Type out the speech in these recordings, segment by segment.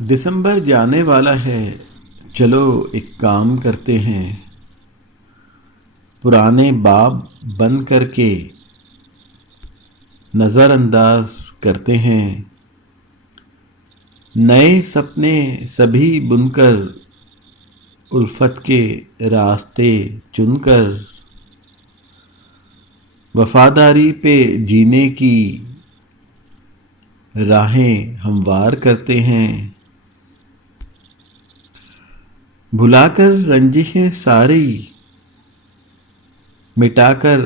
دسمبر جانے والا ہے، چلو ایک کام کرتے ہیں، پرانے باب بند کر کے نظر انداز کرتے ہیں، نئے سپنے سبھی بن کر، الفت کے راستے چن کر، وفاداری پہ جینے کی راہیں ہموار کرتے ہیں، بھلا کر رنجشیں ساری، مٹا کر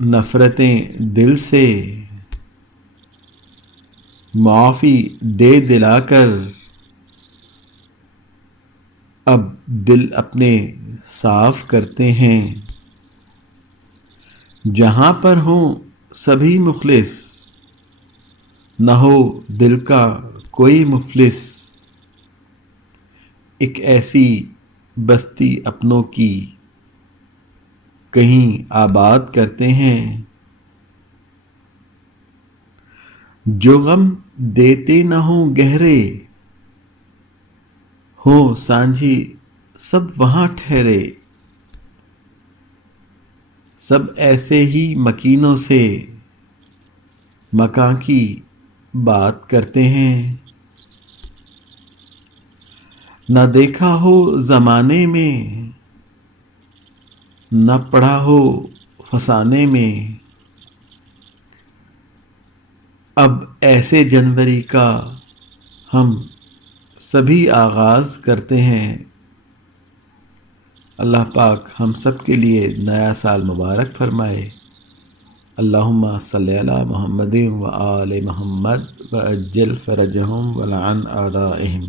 نفرتیں دل سے، معافی دے دلا کر، اب دل اپنے صاف کرتے ہیں، جہاں پر ہوں سبھی مخلص، نہ ہو دل کا کوئی مفلس، ایک ایسی بستی اپنوں کی کہیں آباد کرتے ہیں، جو غم دیتے نہ ہوں گہرے، ہوں سانجھی سب وہاں ٹھہرے، سب ایسے ہی مکینوں سے مکاں کی بات کرتے ہیں، نہ دیکھا ہو زمانے میں، نہ پڑھا ہو فسانے میں، اب ایسے جنوری کا ہم سبھی آغاز کرتے ہیں۔ اللہ پاک ہم سب کے لیے نیا سال مبارک فرمائے۔ اللہم صلی علی محمد و آل محمد وعجل فرجہم ولعن اعدائہم۔